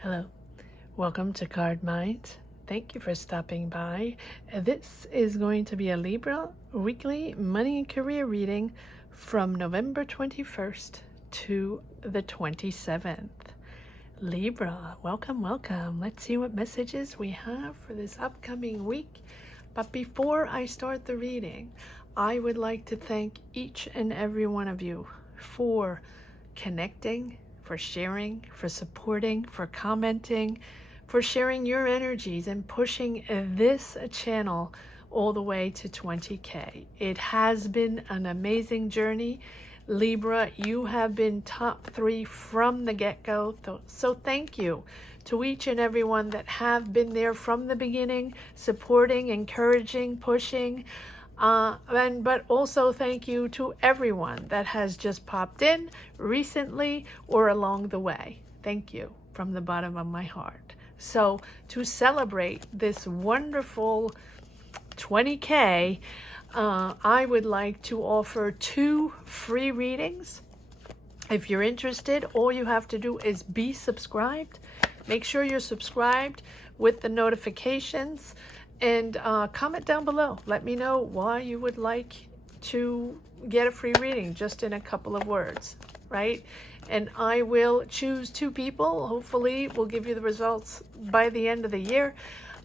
Hello, welcome to Card Mind. Thank you for stopping by. This is going to be a Libra weekly money and career reading from November 21st to the 27th. Libra, welcome, welcome. Let's see what messages we have for this upcoming week. But before I start the reading, I would like to thank each and every one of you for connecting, for sharing, for supporting, for commenting, for sharing your energies and pushing this channel all the way to 20K. It has been an amazing journey. Libra, you have been top 3 from the get-go. So thank you to each and everyone that have been there from the beginning, supporting, encouraging, pushing. But also thank you to everyone that has just popped in recently or along the way. Thank you from the bottom of my heart. So to celebrate this wonderful 20K, I would like to offer 2 free readings. If you're interested, all you have to do is be subscribed. Make sure you're subscribed with the notifications. And comment down below. Let me know why you would like to get a free reading, just in a couple of words, right? And I will choose 2 people. Hopefully, we'll give you the results by the end of the year.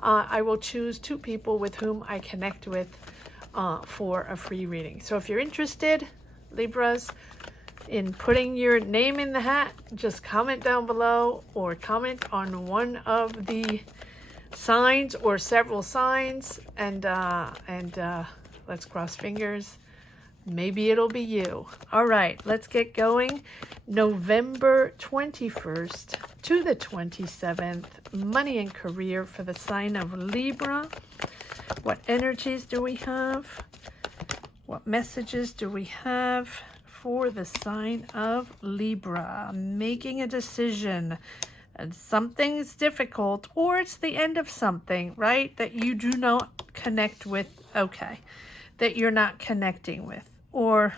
I will choose 2 people with whom I connect with for a free reading. So if you're interested, Libras, in putting your name in the hat, just comment down below or comment on one of the signs or several signs, and let's cross fingers. Maybe it'll be you. All right, let's get going. November 21st to the 27th, money and career for the sign of Libra. What energies do we have? What messages do we have for the sign of Libra? Making a decision. And something's difficult, or it's the end of something, right? That you do not connect with, okay, that you're not connecting with. Or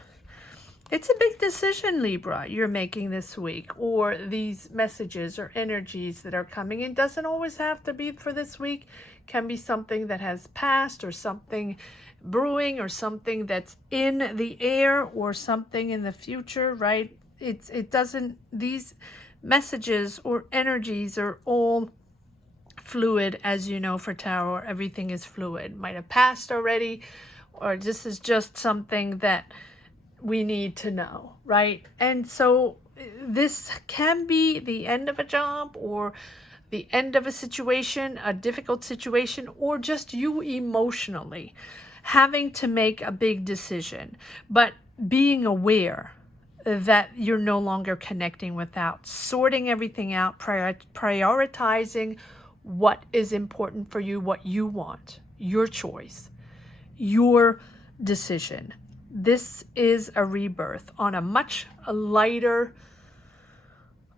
it's a big decision, Libra, you're making this week, or these messages or energies that are coming in. Doesn't always have to be for this week. Can be something that has passed, or something brewing, or something that's in the air, or something in the future, right? It doesn't, these messages or energies are all fluid, as you know. For tarot, everything is fluid. Might have passed already, or this is just something that we need to know, right? And so this can be the end of a job, or the end of a situation, a difficult situation, or just you emotionally having to make a big decision, but being aware that you're no longer connecting without, sorting everything out, prioritizing what is important for you, what you want, your choice, your decision. This is a rebirth on a much lighter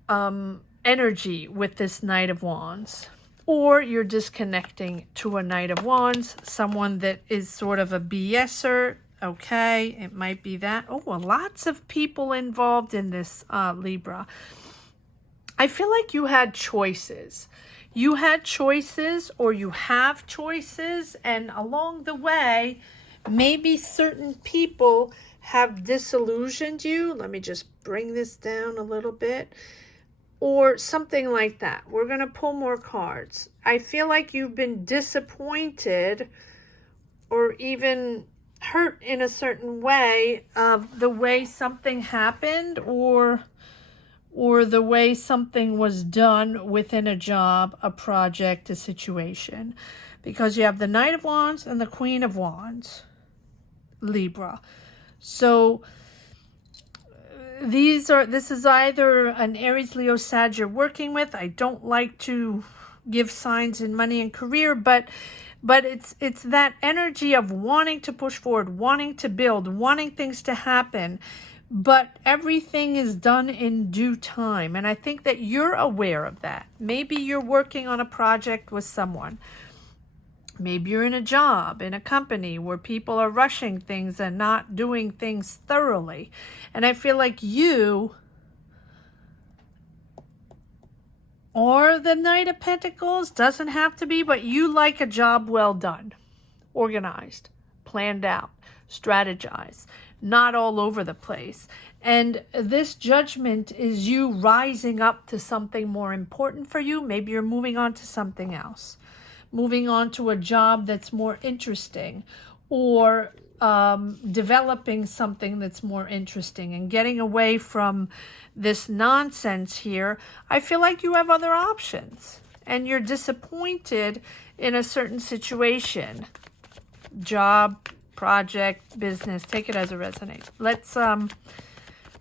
energy with this Knight of Wands. Or you're disconnecting to a Knight of Wands, someone that is sort of a BSer. Okay, it might be that. Oh, well, lots of people involved in this, Libra. I feel like you had choices. You had choices, or you have choices, and along the way, maybe certain people have disillusioned you. Let me just bring this down a little bit. Or something like that. We're going to pull more cards. I feel like you've been disappointed, or even hurt in a certain way of the way something happened, or the way something was done within a job, a project, a situation. Because you have the Knight of Wands and the Queen of Wands, Libra. So this is either an Aries, Leo, Sag you're working with. I don't like to give signs in money and career, but it's that energy of wanting to push forward, wanting to build, wanting things to happen, but everything is done in due time. And I think that you're aware of that. Maybe you're working on a project with someone. Maybe you're in a job, in a company where people are rushing things and not doing things thoroughly. And I feel like you Or the Knight of Pentacles, doesn't have to be, but you like a job well done, organized, planned out, strategized, not all over the place. And this Judgment is you rising up to something more important for you. Maybe you're moving on to something else, moving on to a job that's more interesting, or developing something that's more interesting and getting away from this nonsense here. I feel like you have other options and you're disappointed in a certain situation, job, project, business. Take it as it resonates.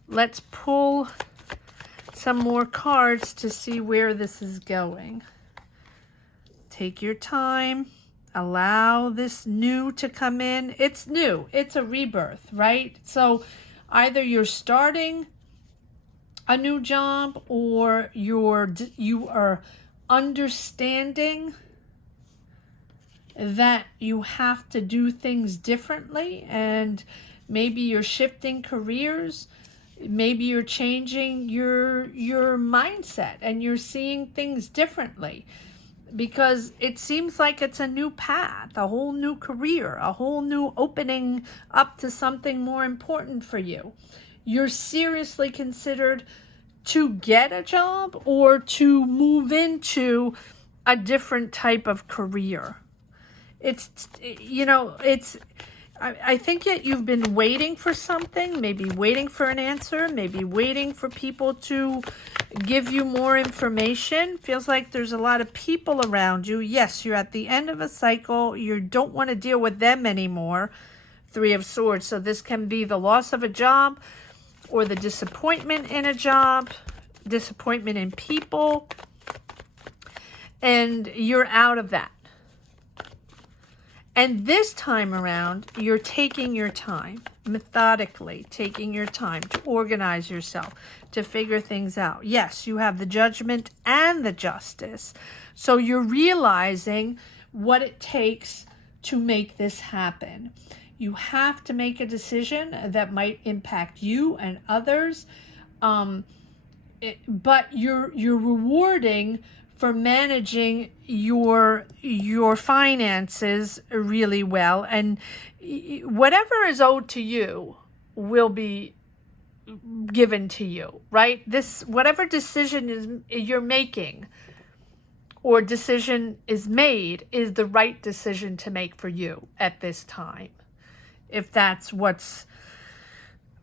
Let's pull some more cards to see where this is going. Take your time. Allow this new to come in. It's new. It's a rebirth, right? So either you're starting a new job, or you are understanding that you have to do things differently, and maybe you're shifting careers. Maybe you're changing your mindset and you're seeing things differently, because it seems like it's a new path, a whole new career, a whole new opening up to something more important for you. You're seriously considered to get a job or to move into a different type of career. I think that you've been waiting for something, maybe waiting for an answer, maybe waiting for people to give you more information. Feels like there's a lot of people around you. Yes, you're at the end of a cycle. You don't want to deal with them anymore. Three of Swords. So this can be the loss of a job, or the disappointment in a job, disappointment in people, and you're out of that. And this time around, you're taking your time, methodically taking your time to organize yourself, to figure things out. Yes, you have the Judgment and the Justice. So you're realizing what it takes to make this happen. You have to make a decision that might impact you and others, but you're rewarding for managing your finances really well, and whatever is owed to you will be given to you, right? This, whatever decision you're making or decision is made, is the right decision to make for you at this time, if that's what's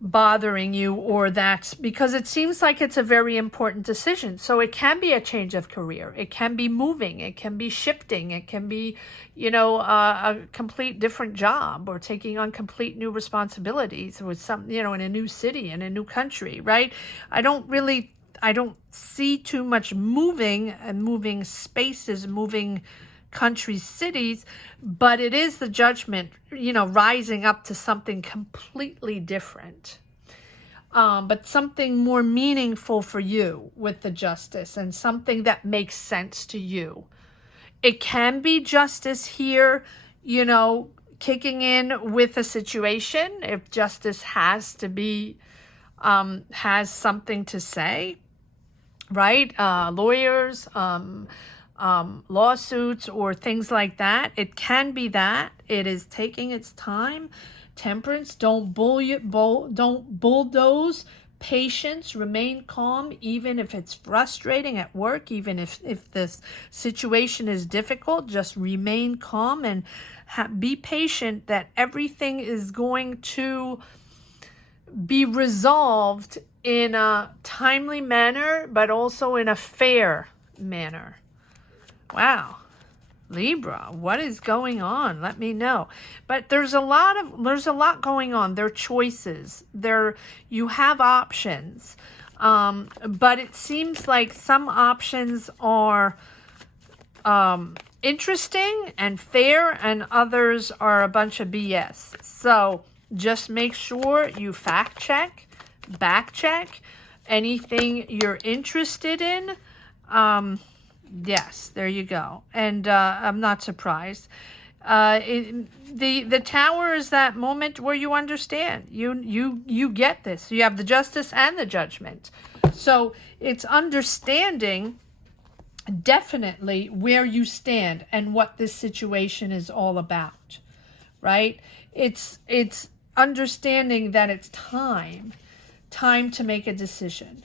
bothering you, or that's because it seems like it's a very important decision. So it can be a change of career, it can be moving, it can be shifting, it can be, a complete different job, or taking on complete new responsibilities with some, in a new city, in a new country, right? I don't see too much moving and moving spaces, moving countries, cities, but it is the Judgment, rising up to something completely different, but something more meaningful for you with the Justice, and something that makes sense to you. It can be justice here, kicking in with a situation, if Justice has to be, has something to say, right? Lawyers, lawsuits, or things like that. It can be that. It is taking its time. Temperance, don't bulldoze. Patience, remain calm, even if it's frustrating at work, even if this situation is difficult. Just remain calm and be patient, that everything is going to be resolved in a timely manner, but also in a fair manner. Wow, Libra, what is going on? Let me know. But there's a lot going on. There are choices. You have options. But it seems like some options are interesting and fair, and others are a bunch of BS. So just make sure you fact check, back check anything you're interested in. Yes, there you go. And I'm not surprised. The Tower is that moment where you understand. You get this. You have the Justice and the Judgment. So it's understanding definitely where you stand and what this situation is all about, right? It's understanding that it's time to make a decision.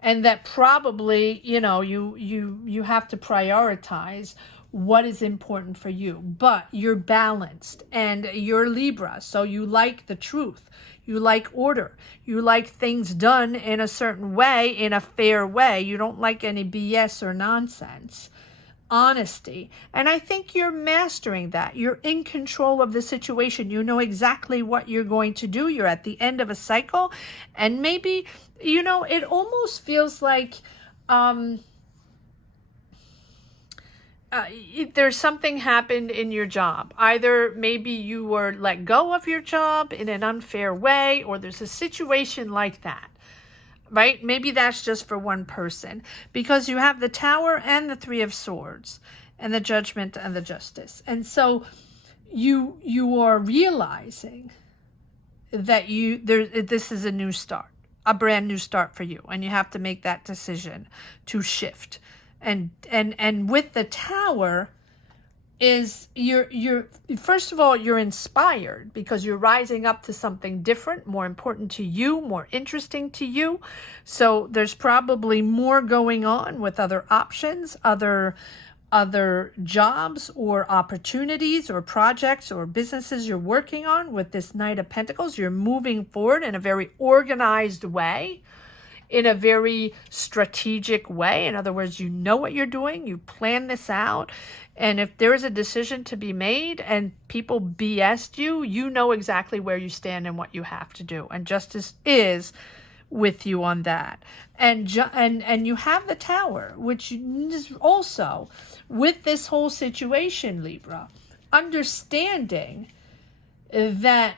And that probably, you have to prioritize what is important for you. But you're balanced and you're Libra, so you like the truth. You like order. You like things done in a certain way, in a fair way. You don't like any BS or nonsense. Honesty. And I think you're mastering that. You're in control of the situation. You know exactly what you're going to do. You're at the end of a cycle. And maybe, it almost feels like there's something happened in your job. Either maybe you were let go of your job in an unfair way, or there's a situation like that. Right? Maybe that's just for one person, because you have the Tower and the Three of Swords and the Judgment and the Justice. And so you are realizing that this is a new start, a brand new start for you, and you have to make that decision to shift. And with the Tower is you're first of all, you're inspired because you're rising up to something different, more important to you, more interesting to you. So there's probably more going on with other options, other jobs or opportunities or projects or businesses you're working on. With this Knight of Pentacles, you're moving forward in a very organized way, in a very strategic way. In other words, you know what you're doing, you plan this out. And if there is a decision to be made and people BS'd you, you know exactly where you stand and what you have to do. And justice is with you on that. And you have the Tower, which is also with this whole situation, Libra, understanding that,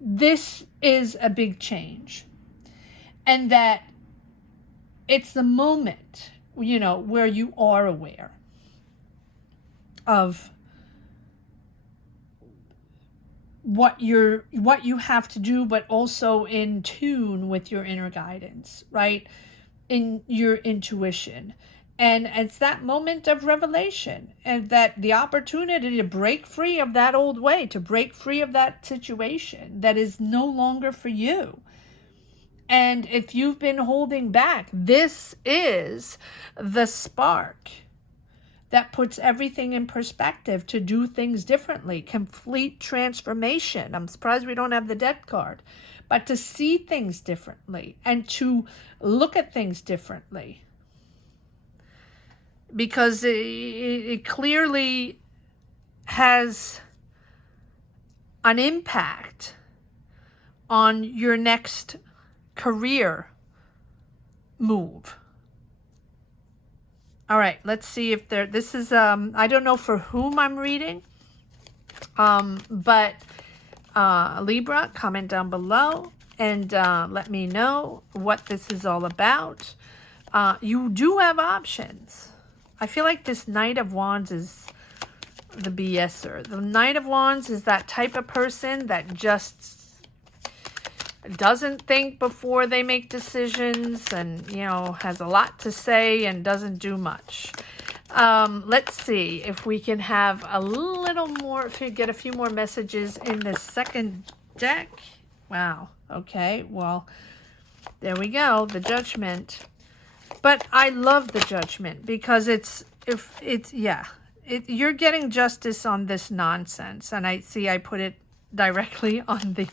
this is a big change. And that it's the moment, where you are aware of what you have to do, but also in tune with your inner guidance, right? In your intuition. And it's that moment of revelation, and that the opportunity to break free of that old way, to break free of that situation that is no longer for you. And if you've been holding back, this is the spark that puts everything in perspective, to do things differently, complete transformation. I'm surprised we don't have the Death card, but to see things differently and to look at things differently. Because it clearly has an impact on your next career move. All right, let's see if this is, I don't know for whom I'm reading, but Libra, comment down below and let me know what this is all about. You do have options. I feel like this Knight of Wands is the BSer. The Knight of Wands is that type of person that just doesn't think before they make decisions, and has a lot to say and doesn't do much. Let's see if we can have a little more, if we get a few more messages in the second deck. Wow. Okay, well, there we go, the Judgment. But I love the Judgment because you're getting justice on this nonsense. And I put it directly on the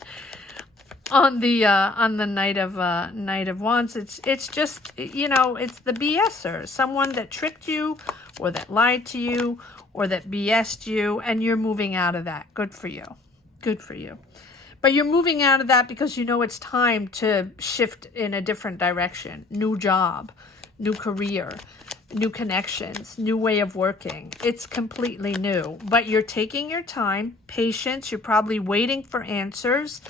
Knight of Wands. It's just, it's the BSer, someone that tricked you or that lied to you or that BS'd you, and you're moving out of that. Good for you. Good for you. But you're moving out of that because it's time to shift in a different direction. New job, new career, new connections, new way of working. It's completely new. But you're taking your time, patience. You're probably waiting for answers.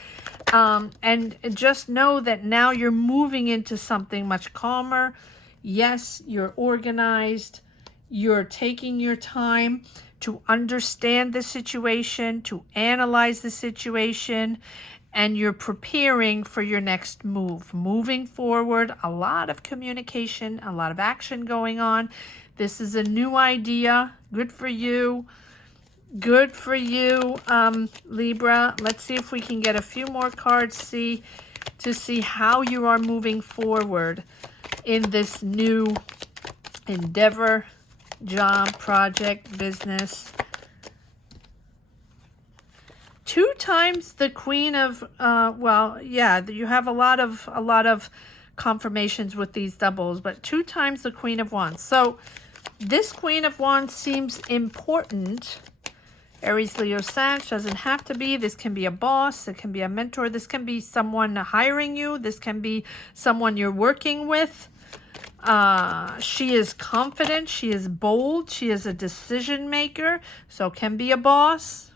And just know that now you're moving into something much calmer. Yes, you're organized. You're taking your time to understand the situation, to analyze the situation, and you're preparing for your next move. Moving forward, a lot of communication, a lot of action going on. This is a new idea. Good for you. Good for you, Libra. Let's see if we can get a few more cards to see how you are moving forward in this new endeavor, job, project, business. 2 times the Queen of, well, yeah, you have a lot of confirmations with these doubles, but 2 times the Queen of Wands. So this Queen of Wands seems important. Aries, Leo, Sag, doesn't have to be. This can be a boss. It can be a mentor. This can be someone hiring you. This can be someone you're working with. She is confident. She is bold. She is a decision maker. So can be a boss.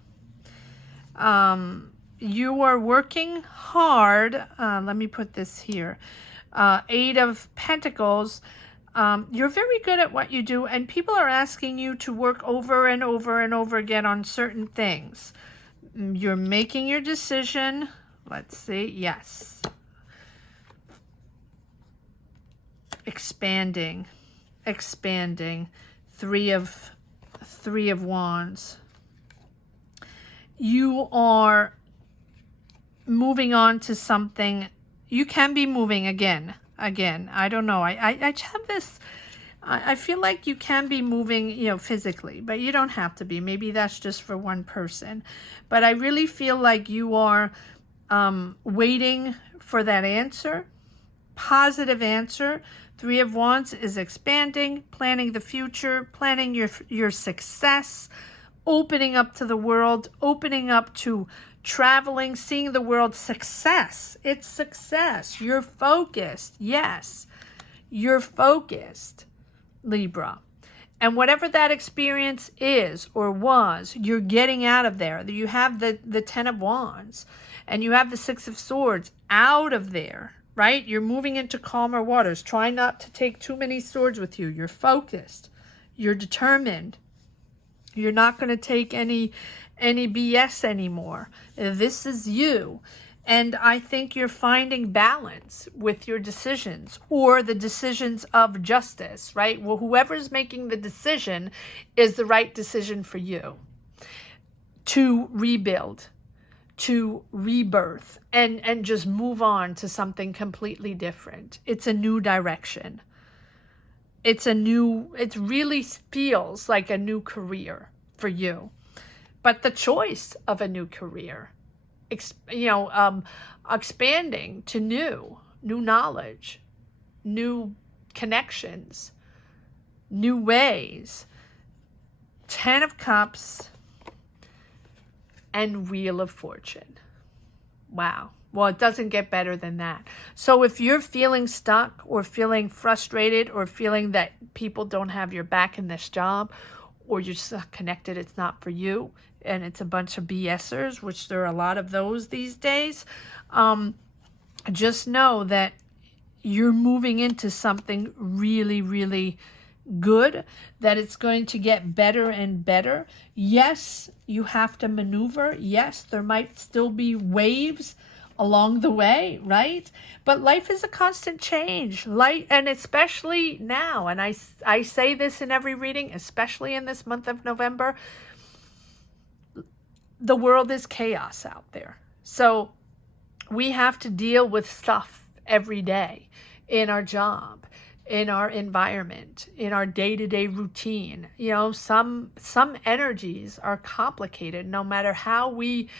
You are working hard. Let me put this here. 8 of Pentacles. You're very good at what you do, and people are asking you to work over and over and over again on certain things. You're making your decision. Let's see. Yes. Expanding. 3 of Wands. You are moving on to something. You can be moving again, I don't know. I have this, I feel like you can be moving, you know, physically, but you don't have to be. Maybe that's just for one person. But I really feel like you are waiting for that answer, positive answer. 3 of Wands is expanding, planning the future, planning your success, opening up to the world, opening up to traveling, seeing the world. Success. It's success. You're focused. Yes, you're focused, Libra. And whatever that experience is or was, you're getting out of there. You have the 10 of Wands and you have the 6 of Swords out of there, right? You're moving into calmer waters. Try not to take too many swords with you. You're focused. You're determined. You're not going to take any BS anymore. This is you. And I think you're finding balance with your decisions, or the decisions of justice, right? Well, whoever's making the decision is the right decision for you to rebuild, to rebirth, and just move on to something completely different. It's a new direction. It really feels like a new career for you. But the choice of a new career, expanding to new knowledge, new connections, new ways. 10 of Cups and Wheel of Fortune. Wow. Well, it doesn't get better than that. So if you're feeling stuck or feeling frustrated or feeling that people don't have your back in this job, or you're just not connected, it's not for you, and it's a bunch of BSers, which there are a lot of those these days, just know that you're moving into something really, really good, that it's going to get better and better. Yes, you have to maneuver. Yes, there might still be waves along the way, right? But life is a constant change, and especially now, and I say this in every reading, especially in this month of November, the world is chaos out there. So we have to deal with stuff every day in our job, in our environment, in our day-to-day routine. You know, some energies are complicated no matter how we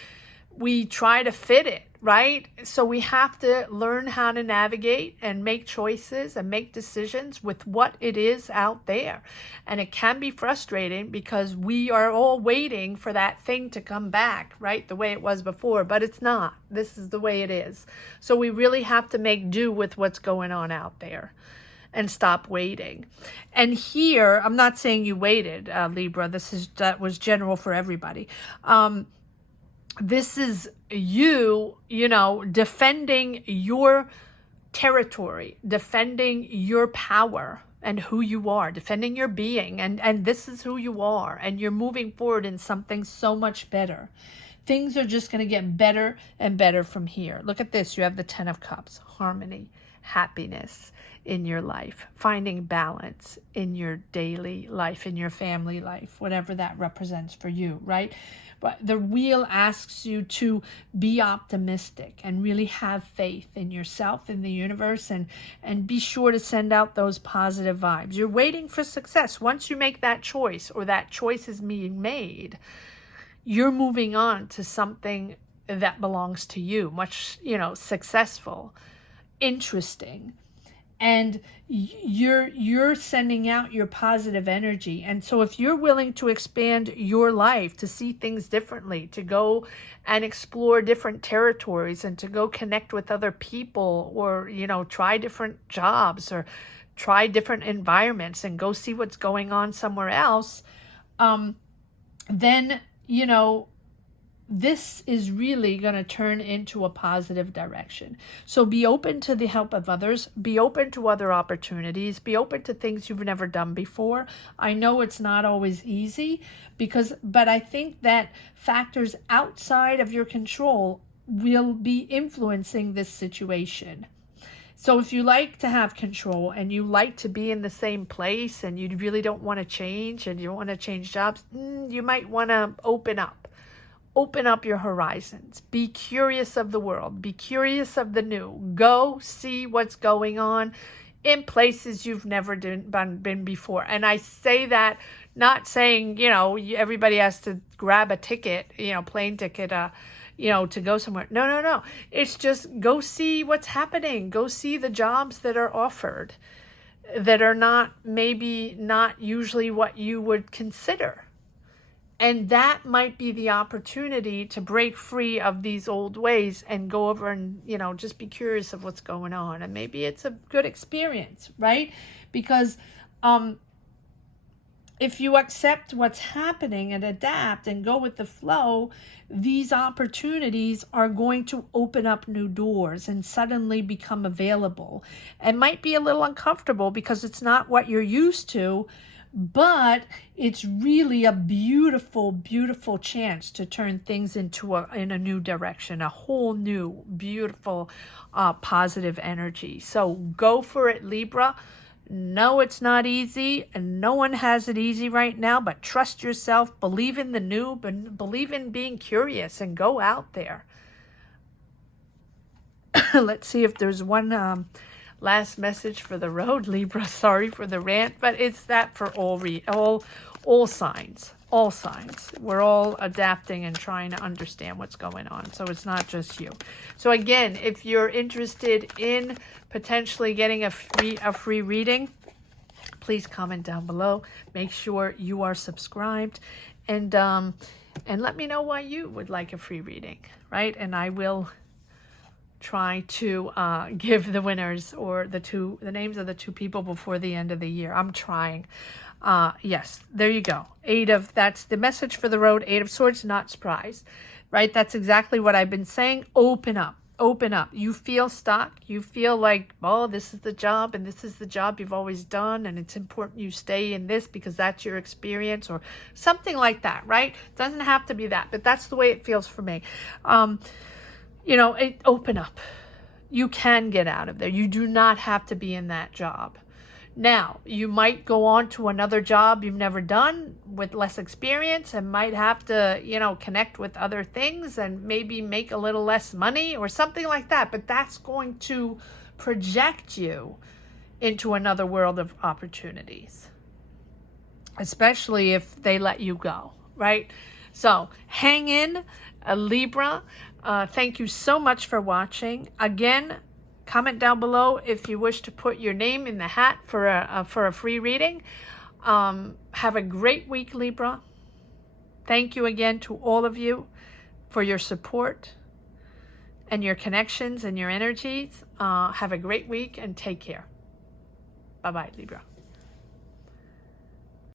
try to fit it, right? So we have to learn how to navigate and make choices and make decisions with what it is out there. And it can be frustrating because we are all waiting for that thing to come back, right? The way it was before, but it's not. This is the way it is. So we really have to make do with what's going on out there and stop waiting. And here, I'm not saying you waited, Libra. That was general for everybody. This is you defending your territory, defending your power and who you are, defending your being. And this is who you are. And you're moving forward in something so much better. Things are just going to get better and better from here. Look at this. You have the 10 of Cups, harmony, happiness in your life, finding balance in your daily life, in your family life, whatever that represents for you, right? But the wheel asks you to be optimistic and really have faith in yourself, in the universe, and be sure to send out those positive vibes. You're waiting for success. Once you make that choice, or that choice is being made, you're moving on to something that belongs to you, much, successful, interesting. And you're sending out your positive energy. And so if you're willing to expand your life, to see things differently, to go and explore different territories, and to go connect with other people, or, try different jobs, or try different environments, and go see what's going on somewhere else, then, this is really going to turn into a positive direction. So be open to the help of others. Be open to other opportunities. Be open to things you've never done before. I know it's not always easy, but I think that factors outside of your control will be influencing this situation. So if you like to have control, and you like to be in the same place, and you really don't want to change, and you don't want to change jobs, you might want to open up. Open up your horizons. Be curious of the world. Be curious of the new. Go see what's going on in places you've never been before. And I say that not saying, everybody has to grab a ticket, plane ticket, to go somewhere. No. It's just go see what's happening. Go see the jobs that are offered that are maybe not usually what you would consider. And that might be the opportunity to break free of these old ways and go over and, just be curious of what's going on. And maybe it's a good experience, right? Because if you accept what's happening and adapt and go with the flow, these opportunities are going to open up new doors and suddenly become available. It might be a little uncomfortable because it's not what you're used to, but it's really a beautiful, beautiful chance to turn things in a new direction, a whole new, beautiful, positive energy. So go for it, Libra. No, it's not easy, and no one has it easy right now, but trust yourself, believe in the new, believe in being curious, and go out there. Let's see if there's one last message for the road, Libra. Sorry for the rant, but it's that for all signs. All signs. We're all adapting and trying to understand what's going on. So it's not just you. So again, if you're interested in potentially getting a free reading, please comment down below. Make sure you are subscribed, and let me know why you would like a free reading, right? And I will try to give the winners, or the names of the two people before the end of the year. I'm trying. Yes, there you go. That's the message for the road. 8 of Swords, not surprise, right? That's exactly what I've been saying. Open up. Open up. You feel stuck. You feel like, oh, this is the job, and this is the job you've always done, and it's important you stay in this because that's your experience, or something like that, right? It doesn't have to be that, but that's the way it feels for me. Open up. You can get out of there. You do not have to be in that job. Now, you might go on to another job you've never done with less experience, and might have to, connect with other things and maybe make a little less money or something like that. But that's going to project you into another world of opportunities, especially if they let you go, right? So hang in, Libra. Thank you so much for watching. Again, comment down below if you wish to put your name in the hat for a free reading. Have a great week, Libra. Thank you again to all of you for your support and your connections and your energies. Have a great week, and take care. Bye-bye, Libra.